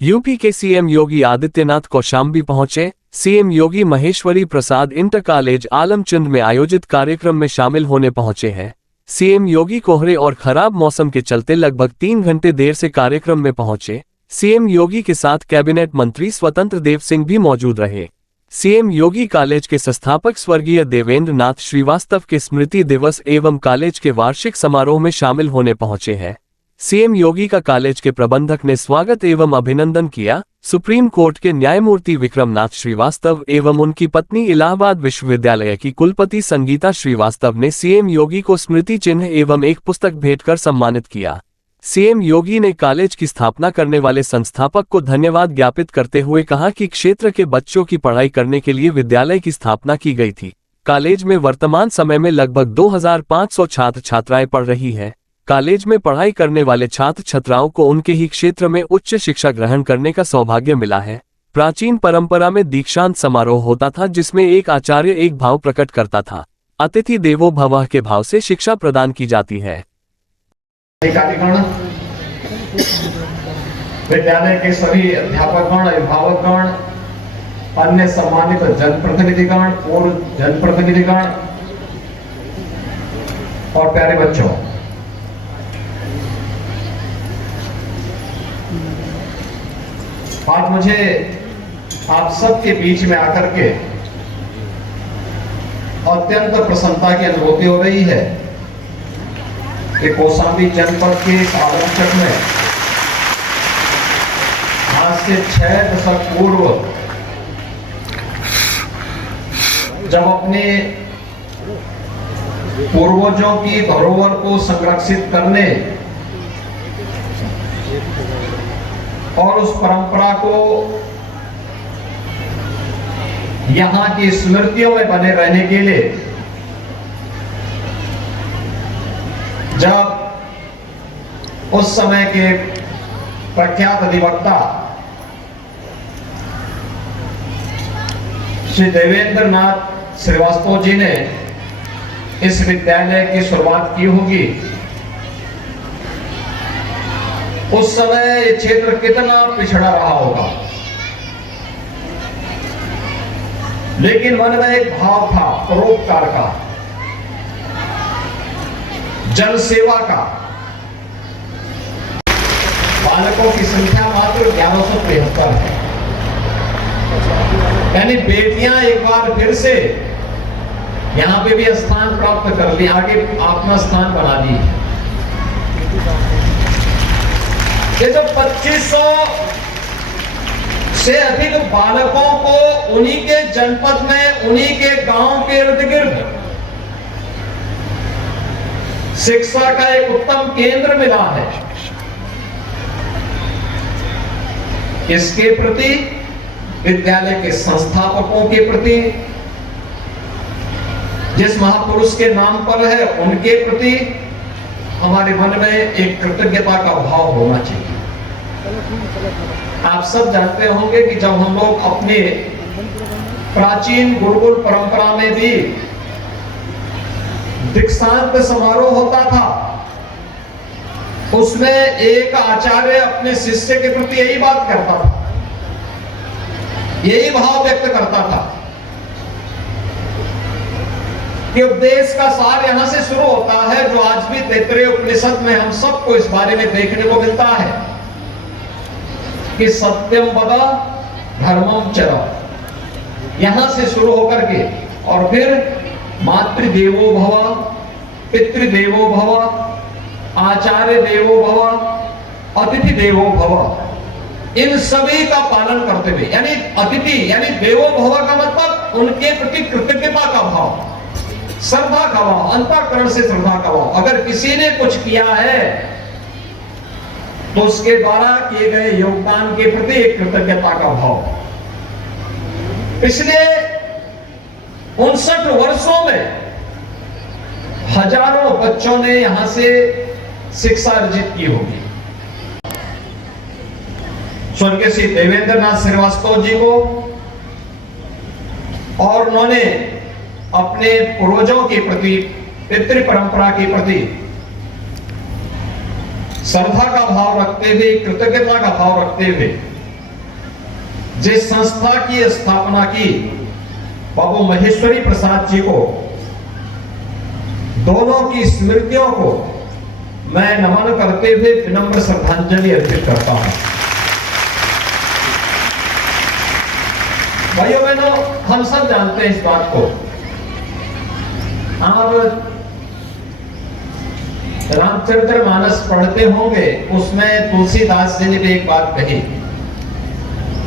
UP के CM Yogi Adityanath Kaushambi पहुंचे। CM योगी महेश्वरी प्रसाद inter college Alamchand में आयोजित कार्यक्रम में शामिल होने पहुंचे हैं। सीएम योगी कोहरे और खराब मौसम के चलते लगभग 3 घंटे देर से कार्यक्रम में पहुंचे। सीएम योगी के साथ कैबिनेट मंत्री स्वतंत्र देव सिंह भी मौजूद रहे। सीएम योगी कॉलेज के संस्थापक स्वर्गीय देवेंद्र नाथ श्रीवास्तव के स्मृति दिवस एवं कॉलेज के वार्षिक समारोह में शामिल होने पहुंचे हैं। सीएम योगी का कॉलेज के प्रबंधक ने स्वागत एवं अभिनंदन किया। सुप्रीम कोर्ट के न्यायमूर्ति विक्रमनाथ श्रीवास्तव एवं उनकी पत्नी इलाहाबाद विश्वविद्यालय की कुलपति संगीता श्रीवास्तव ने सीएम योगी को स्मृति चिन्ह एवं एक पुस्तक भेंट कर सम्मानित किया। सीएम योगी ने कॉलेज की स्थापना करने वाले संस्थापक को धन्यवाद ज्ञापित करते हुए कहा कि क्षेत्र के बच्चों की पढ़ाई करने के लिए विद्यालय की स्थापना की गई थी। कॉलेज में वर्तमान समय में लगभग 2500 छात्र छात्राएं पढ़ रही है। कॉलेज में पढ़ाई करने वाले छात्र छात्राओं को उनके ही क्षेत्र में उच्च शिक्षा ग्रहण करने का सौभाग्य मिला है। प्राचीन परंपरा में दीक्षांत समारोह होता था जिसमें एक आचार्य एक भाव प्रकट करता था। अतिथि देवो भवः के भाव से शिक्षा प्रदान की जाती है। विद्यालय के सभी अध्यापकगण, अभिभावकगण, अन्य सम्मानित जनप्रतिनिधिगण, पूर्व जनप्रतिनिधिगण और प्यारे बच्चों, आज मुझे आप सबके बीच में आकर के अत्यंत प्रसन्नता की अनुभूति हो रही है कि कौशाम्बी जनपद के आलमचंद में आज से 6 दशक पूर्व जब अपने पूर्वजों की धरोहर को संरक्षित करने और उस परंपरा को यहां की स्मृतियों में बने रहने के लिए जब उस समय के प्रख्यात अधिवक्ता श्री देवेंद्र नाथ श्रीवास्तव जी ने इस विद्यालय की शुरुआत की होगी, उस समय ये क्षेत्र कितना पिछड़ा रहा होगा, लेकिन मन में एक भाव था परोपकार का, जन सेवा का। बालकों की संख्या मात्र 1173 है, यानी बेटियां एक बार फिर से यहां पे भी स्थान प्राप्त कर ली, आगे अपना स्थान बना ली। ये जो 2500 से अधिक बालकों को उन्हीं के जनपद में, उन्हीं के गांव के इर्द गिर्द शिक्षा का एक उत्तम केंद्र मिला है, इसके प्रति विद्यालय के संस्थापकों के प्रति, जिस महापुरुष के नाम पर है उनके प्रति हमारे मन में एक कृतज्ञता का भाव होना चाहिए। आप सब जानते होंगे कि जब हम लोग अपने प्राचीन गुरुकुल परंपरा में भी दीक्षांत समारोह होता था, उसमें एक आचार्य अपने शिष्य के प्रति यही बात करता था, यही भाव व्यक्त करता था कि उपदेश का सार यहां से शुरू होता है, जो आज भी तैत्तरीय उपनिषद में हम सबको इस बारे में देखने को मिलता है कि सत्यम वद धर्मम चर, यहां से शुरू होकर के और फिर मातृदेवो भव, पितृदेवो भव, आचार्य देवो भव, अतिथि देवो भव, इन सभी का पालन करते हुए, यानी अतिथि यानी देवो भव का मतलब उनके प्रति कृतज्ञता का भाव, श्रद्धा का भाव, अंतःकरण से श्रद्धा का भाव। अगर किसी ने कुछ किया है तो उसके द्वारा किए गए योगदान के प्रति एक कृतज्ञता का भाव। पिछले 59 वर्षों में हजारों बच्चों ने यहां से शिक्षा अर्जित की होगी। स्वर्गीय श्री देवेंद्र नाथ श्रीवास्तव जी को और उन्होंने अपने पूर्वजों के प्रति, पितृ परंपरा के प्रति श्रद्धा का भाव रखते हुए, कृतज्ञता का भाव रखते हुए जिस संस्था की स्थापना की बाबू महेश्वरी प्रसाद जी को, दोनों की स्मृतियों को मैं नमन करते हुए विनम्र श्रद्धांजलि अर्पित करता हूं। भाइयों बहनों, हम सब जानते हैं इस बात को। आप रामचरितमानस पढ़ते होंगे, उसमें तुलसीदास जी ने भी एक बात कही।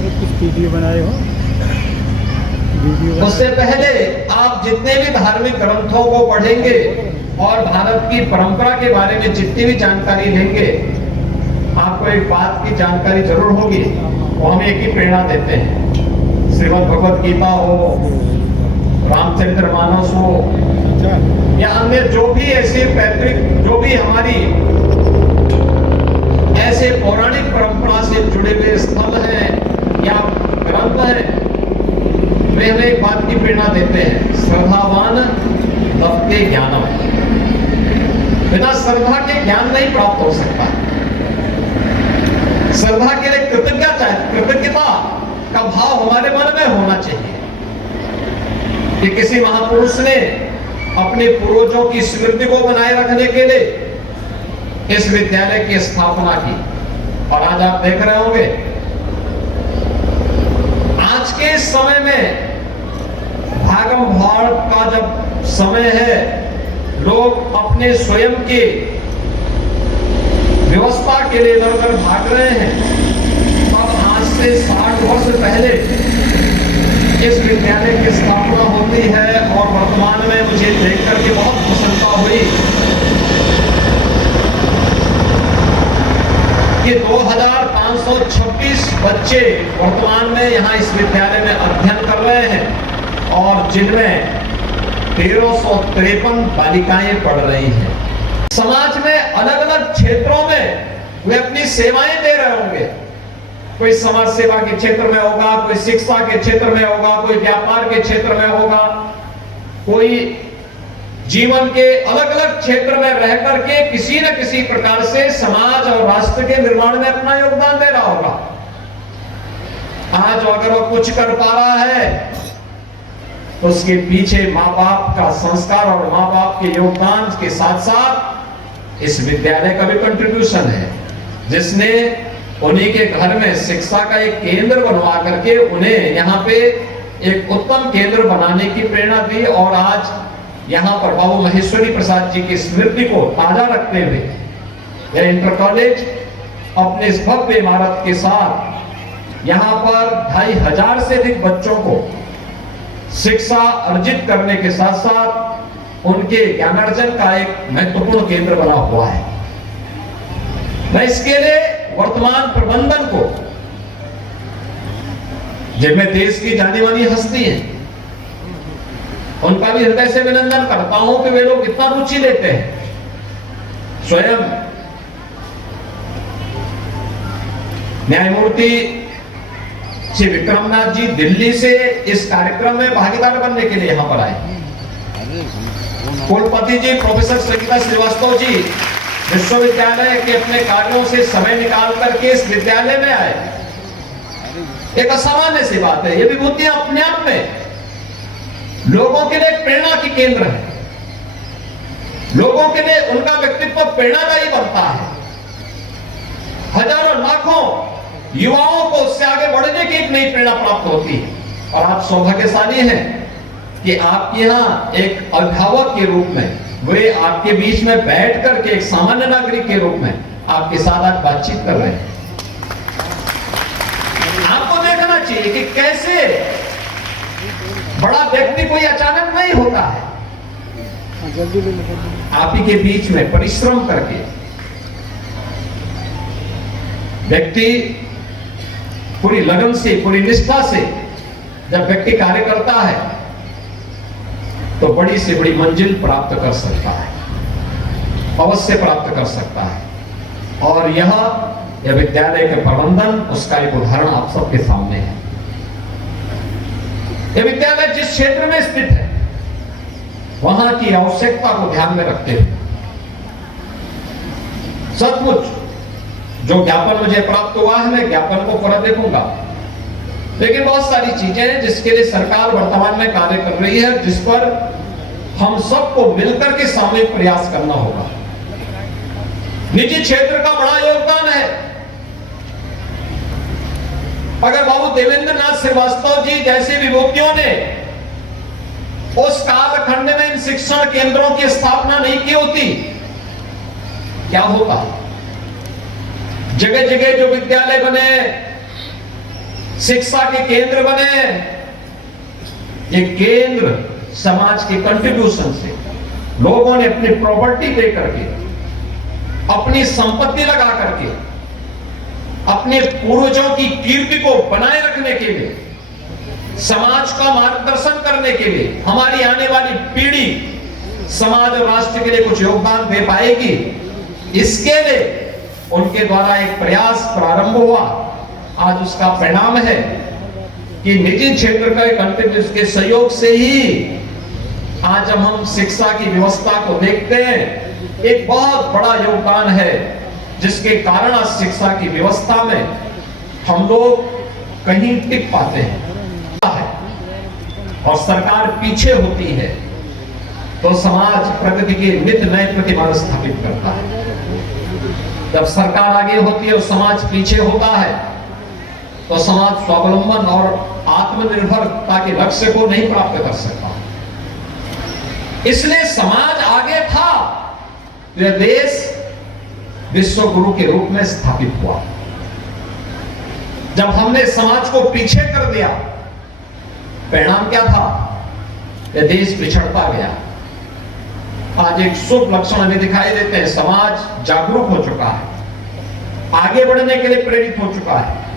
कुछ वीडियो बनाए हो? उससे पहले आप जितने भी धार्मिक ग्रंथों को पढ़ेंगे और भारत की परंपरा के बारे में जितनी भी जानकारी लेंगे, आपको एक बात की जानकारी जरूर होगी। वो हमें एक ही प्रेरणा देते हैं। श्रीमद् भगवत गीता हो, रामचरितमानस हो, या अन्य जो भी ऐसे पैतृक, जो भी हमारी ऐसे पौराणिक परंपरा से जुड़े हुए स्थल हैं या ग्रंथ हैं, वे हमें एक बात की प्रेरणा देते हैं। श्रद्धावान लभते ज्ञानम। बिना श्रद्धा के ज्ञान नहीं प्राप्त हो सकता। श्रद्धा के लिए कृतज्ञता का भाव हमारे मन में होना चाहिए कि किसी महापुरुष ने अपने पूर्वजों की स्मृति को बनाए रखने के लिए इस विद्यालय की स्थापना की। और आज आप देख रहे होंगे, आज के समय में भागम भाड़ का जब समय है, लोग अपने स्वयं के व्यवस्था के लिए इधर उधर भाग रहे हैं। तब आज से 60 वर्ष पहले इस विद्यालय की स्थापना होती है और वर्तमान में मुझे देखकर के बहुत प्रसन्नता हुई कि 2526 बच्चे वर्तमान में यहाँ इस विद्यालय में अध्ययन कर रहे हैं और जिनमें 1353 बालिकाएं पढ़ रही हैं। समाज में अलग अलग क्षेत्रों में वे अपनी सेवाएं दे रहे होंगे। कोई समाज सेवा के क्षेत्र में होगा, कोई शिक्षा के क्षेत्र में होगा, कोई व्यापार के क्षेत्र में होगा, कोई जीवन के अलग अलग क्षेत्र में रह करके किसी न किसी प्रकार से समाज और राष्ट्र के निर्माण में अपना योगदान दे रहा होगा। आज अगर वो कुछ कर पा रहा है तो उसके पीछे माँ बाप का संस्कार और माँ बाप के योगदान के साथ साथ इस विद्यालय का भी कंट्रीब्यूशन है, जिसने उन्हीं के घर में शिक्षा का एक केंद्र बनवा करके उन्हें यहाँ पे एक उत्तम केंद्र बनाने की प्रेरणा दी। और आज यहाँ पर बाबू महेश्वरी प्रसाद जी की स्मृति को ताजा रखते हुए यह इंटर कॉलेज अपने इस भव्य इमारत के साथ यहाँ पर 2500 से अधिक बच्चों को शिक्षा अर्जित करने के साथ साथ उनके ज्ञानार्जन का एक महत्वपूर्ण केंद्र बना हुआ है। मैं इसके लिए वर्तमान प्रबंधन को, जिनमें देश की जानी मानी हस्ती है, उनका भी हृदय से अभिनंदन करता हूं कि वे लोग इतना रुचि लेते हैं। स्वयं न्यायमूर्ति श्री विक्रमनाथ जी दिल्ली से इस कार्यक्रम में भागीदार बनने के लिए यहां पर आए। कुलपति जी प्रोफेसर संगीता श्रीवास्तव जी विश्वविद्यालय के अपने कार्यों से समय निकाल करके इस विद्यालय में आए। एक असामान्य सी बात है। ये विभूतियां अपने आप में लोगों के लिए प्रेरणा की केंद्र है। लोगों के लिए उनका व्यक्तित्व प्रेरणादायी बनता है। हजारों लाखों युवाओं को उससे आगे बढ़ने की एक नई प्रेरणा प्राप्त होती है। और आप सौभाग्यशाली हैं कि आप यहाँ एक अभिभावक के रूप में, वे आपके बीच में बैठ करके एक सामान्य नागरिक के रूप में आपके साथ आज बातचीत कर रहे हैं। आपको देखना चाहिए कि कैसे बड़ा व्यक्ति कोई अचानक नहीं होता है। आप ही के बीच में परिश्रम करके व्यक्ति पूरी लगन से, पूरी निष्ठा से जब व्यक्ति कार्य करता है तो बड़ी से बड़ी मंजिल प्राप्त कर सकता है, अवश्य प्राप्त कर सकता है। और यह विद्यालय के प्रबंधन, उसका एक उदाहरण आप सबके सामने है। यह विद्यालय जिस क्षेत्र में स्थित है वहां की आवश्यकता को ध्यान में रखते हुए सचमुच जो ज्ञापन मुझे प्राप्त हुआ है, मैं ज्ञापन को पढ़ देखूंगा। लेकिन बहुत सारी चीजें हैं जिसके लिए सरकार वर्तमान में कार्य कर रही है, जिस पर हम सबको मिलकर के सामूहिक प्रयास करना होगा। निजी क्षेत्र का बड़ा योगदान है। अगर बाबू देवेंद्र नाथ श्रीवास्तव जी जैसे विभूतियों ने उस कालखंड में इन शिक्षण केंद्रों की स्थापना नहीं की होती, क्या होता? जगह जगह जो विद्यालय बने, शिक्षा के केंद्र बने, ये केंद्र समाज के कंट्रीब्यूशन से लोगों ने अपनी प्रॉपर्टी दे करके, अपनी संपत्ति लगा करके, अपने पूर्वजों की कीर्ति को बनाए रखने के लिए, समाज का मार्गदर्शन करने के लिए, हमारी आने वाली पीढ़ी समाज और राष्ट्र के लिए कुछ योगदान दे पाएगी, इसके लिए उनके द्वारा एक प्रयास प्रारंभ हुआ। आज उसका परिणाम है कि निजी क्षेत्र का कंट्रीब्यूशन के सहयोग से ही आज जब हम शिक्षा की व्यवस्था को देखते हैं, एक बहुत बड़ा योगदान है, जिसके कारण आज शिक्षा की व्यवस्था में हम लोग कहीं टिक पाते हैं। और सरकार पीछे होती है तो समाज प्रगति के नित्य नए प्रतिमान स्थापित करता है। जब सरकार आगे होती है और समाज पीछे होता है तो समाज स्वावलंबन और आत्मनिर्भरता के लक्ष्य को नहीं प्राप्त कर सकता। इसलिए समाज आगे था, यह देश विश्व गुरु के रूप में स्थापित हुआ। जब हमने समाज को पीछे कर दिया, परिणाम क्या था? यह देश पिछड़ता गया। आज एक शुभ लक्षण हमें दिखाई देते हैं, समाज जागरूक हो चुका है, आगे बढ़ने के लिए प्रेरित हो चुका है।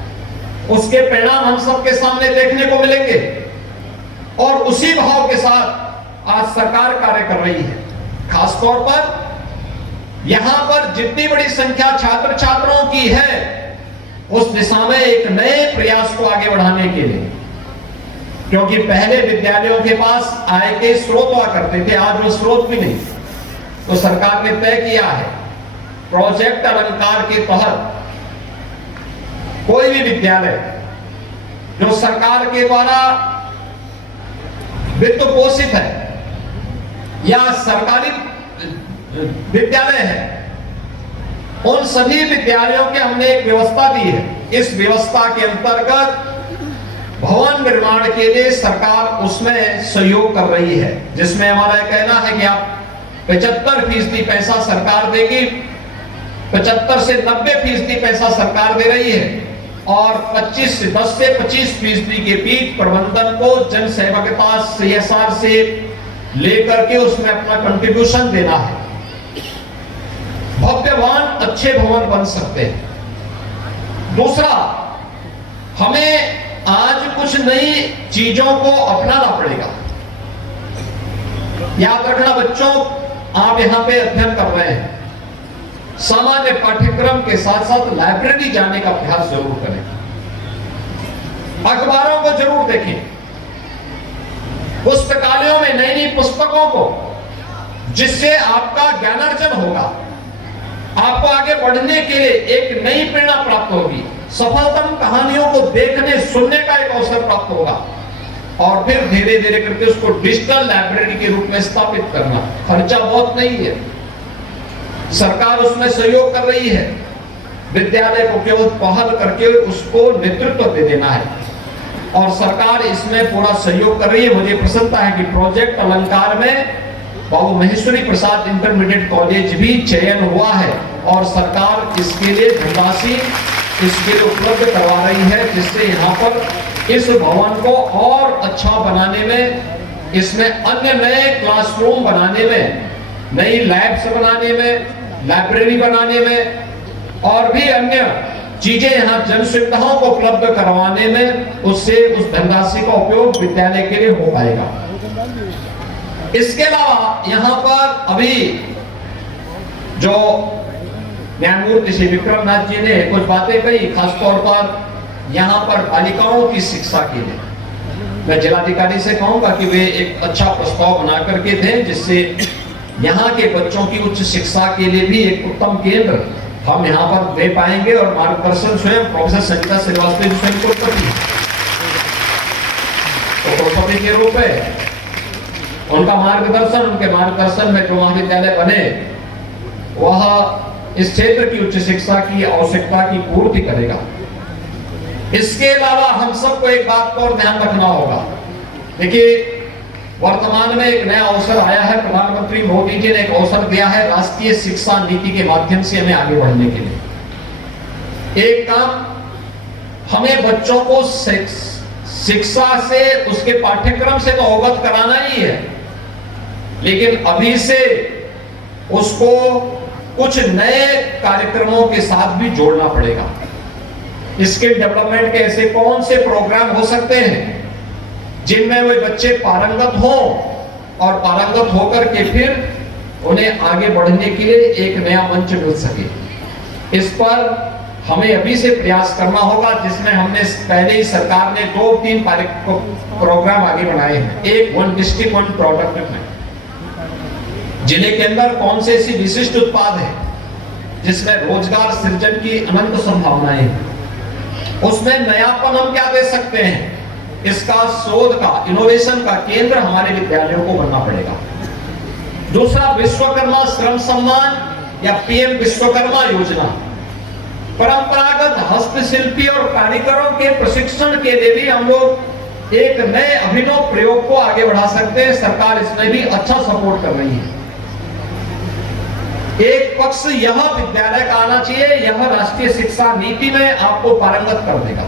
उसके परिणाम हम सबके सामने देखने को मिलेंगे और उसी भाव के साथ आज सरकार कार्य कर रही है। खासतौर पर यहां पर जितनी बड़ी संख्या छात्र छात्राओं की है, उस दिशा में एक नए प्रयास को आगे बढ़ाने के लिए, क्योंकि पहले विद्यालयों के पास आय के स्रोत हुआ करते थे, आज वो स्रोत भी नहीं। तो सरकार ने तय किया है प्रोजेक्ट अलंकार के तहत कोई भी विद्यालय जो सरकार के द्वारा वित्त पोषित है या सरकारी विद्यालय है, उन सभी विद्यालयों के हमने एक व्यवस्था दी है। इस व्यवस्था के अंतर्गत भवन निर्माण के लिए सरकार उसमें सहयोग कर रही है, जिसमें हमारा कहना है कि आप 75% पैसा सरकार देगी, 75 से 90% पैसा सरकार दे रही है और 10 से 25% के बीच प्रबंधन को जन सेवकता CSR से लेकर के उसमें अपना कंट्रीब्यूशन देना है। भव्यवान अच्छे भवन बन सकते हैं। दूसरा, हमें आज कुछ नई चीजों को अपनाना पड़ेगा। याद रखना बच्चों, आप यहां पे अध्ययन कर रहे हैं, सामान्य पाठ्यक्रम के साथ साथ लाइब्रेरी जाने का अभ्यास जरूर करें, अखबारों को जरूर देखें, पुस्तकालयों में नई नई पुस्तकों को, जिससे आपका ज्ञानार्जन होगा, आपको आगे बढ़ने के लिए एक नई प्रेरणा प्राप्त होगी, सफलतम कहानियों को देखने सुनने का एक अवसर प्राप्त होगा और फिर धीरे धीरे करके उसको डिजिटल लाइब्रेरी के रूप में स्थापित करना। खर्चा बहुत नहीं है, सरकार उसमें सहयोग कर रही है, विद्यालय को केवल पहल करके उसको नेतृत्व दे देना है और सरकार इसमें पूरा सहयोग कर रही है। मुझे प्रसन्नता है कि प्रोजेक्ट अलंकार में बाबू महेश्वरी प्रसाद इंटरमीडिएट कॉलेज भी चयन हुआ है और सरकार इसके लिए धनराशि इसके लिए उपलब्ध करवा रही है, जिससे यहाँ पर इस भवन को और अच्छा बनाने में, इसमें अन्य नए क्लासरूम बनाने में, नई लैब्स बनाने में, लाइब्रेरी बनाने में और भी अन्य चीजें यहाँ जन सुविधाओं को उपलब्ध करवाने में, उससे उस धनराशि का उपयोग विद्यालय के लिए हो पाएगा। इसके अलावा यहाँ पर अभी जो न्यायमूर्ति श्री विक्रमनाथ जी ने कुछ बातें कही, खासतौर पर यहाँ पर बालिकाओं की शिक्षा के लिए मैं जिलाधिकारी से कहूंगा कि वे एक अच्छा प्रस्ताव बना करके दें, जिससे यहाँ के बच्चों की उच्च शिक्षा के लिए भी एक उत्तम केंद्र हम यहाँ पर दे पाएंगे और मार्गदर्शन स्वयं प्रोफेसर संगीता श्रीवास्तव जी स्वयं को करती है। के रूप में उनका मार्गदर्शन, उनके मार्गदर्शन में जो महाविद्यालय बने वह इस क्षेत्र की उच्च शिक्षा की आवश्यकता की पूर्ति करेगा। इसके अलावा हम सबको एक बात को और ध्यान रखना होगा। देखिए, वर्तमान में एक नया अवसर आया है, प्रधानमंत्री मोदी जी ने एक अवसर दिया है राष्ट्रीय शिक्षा नीति के माध्यम से हमें आगे बढ़ने के लिए। एक काम, हमें बच्चों को शिक्षा से, उसके पाठ्यक्रम से तो अवगत कराना ही है, लेकिन अभी से उसको कुछ नए कार्यक्रमों के साथ भी जोड़ना पड़ेगा। स्किल डेवलपमेंट के ऐसे कौन से प्रोग्राम हो सकते हैं जिनमें वे बच्चे पारंगत हों और पारंगत होकर के फिर उन्हें आगे बढ़ने के लिए एक नया मंच मिल सके। इस पर हमें अभी से प्रयास करना होगा, जिसमें हमने पहले ही सरकार ने 2-3 प्रोग्राम आगे बनाए हैं। एक वन डिस्ट्रिक्ट वन प्रोडक्ट में जिले के अंदर कौन से ऐसी विशिष्ट उत्पाद है जिसमें रोजगार सृजन की अनंत संभावनाएं हैं, उसमें नयापन हम क्या दे सकते हैं, इसका शोध का, इनोवेशन का केंद्र हमारे विद्यालयों को बनना पड़ेगा। दूसरा, विश्वकर्मा श्रम सम्मान या पीएम विश्वकर्मा योजना, परंपरागत हस्तशिल्पी और कारीगरों के प्रशिक्षण के लिए भी हम लोग एक नए अभिनव प्रयोग को आगे बढ़ा सकते हैं। सरकार इसमें भी अच्छा सपोर्ट कर रही है। एक पक्ष यह विद्यालय का आना चाहिए, यह राष्ट्रीय शिक्षा नीति में आपको पारंगत कर देगा,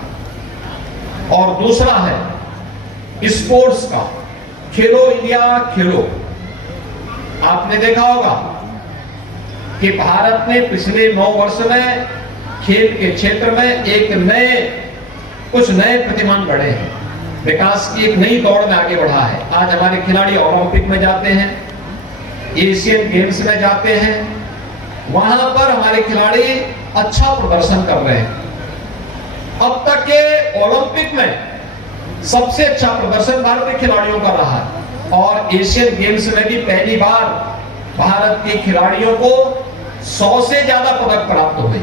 और दूसरा है स्पोर्ट्स का, खेलो इंडिया खेलो। आपने देखा होगा कि भारत ने पिछले 9 वर्ष में खेल के क्षेत्र में कुछ नए प्रतिमान गढ़े हैं, विकास की एक नई दौड़ में आगे बढ़ा है। आज हमारे खिलाड़ी ओलंपिक में जाते हैं, एशियन गेम्स में जाते हैं, वहां पर हमारे खिलाड़ी अच्छा प्रदर्शन कर रहे हैं। अब तक के ओलंपिक में सबसे अच्छा प्रदर्शन भारतीय खिलाड़ियों का रहा है, और एशियन गेम्स में भी पहली बार भारत के खिलाड़ियों को 100 से ज्यादा पदक प्राप्त हुए।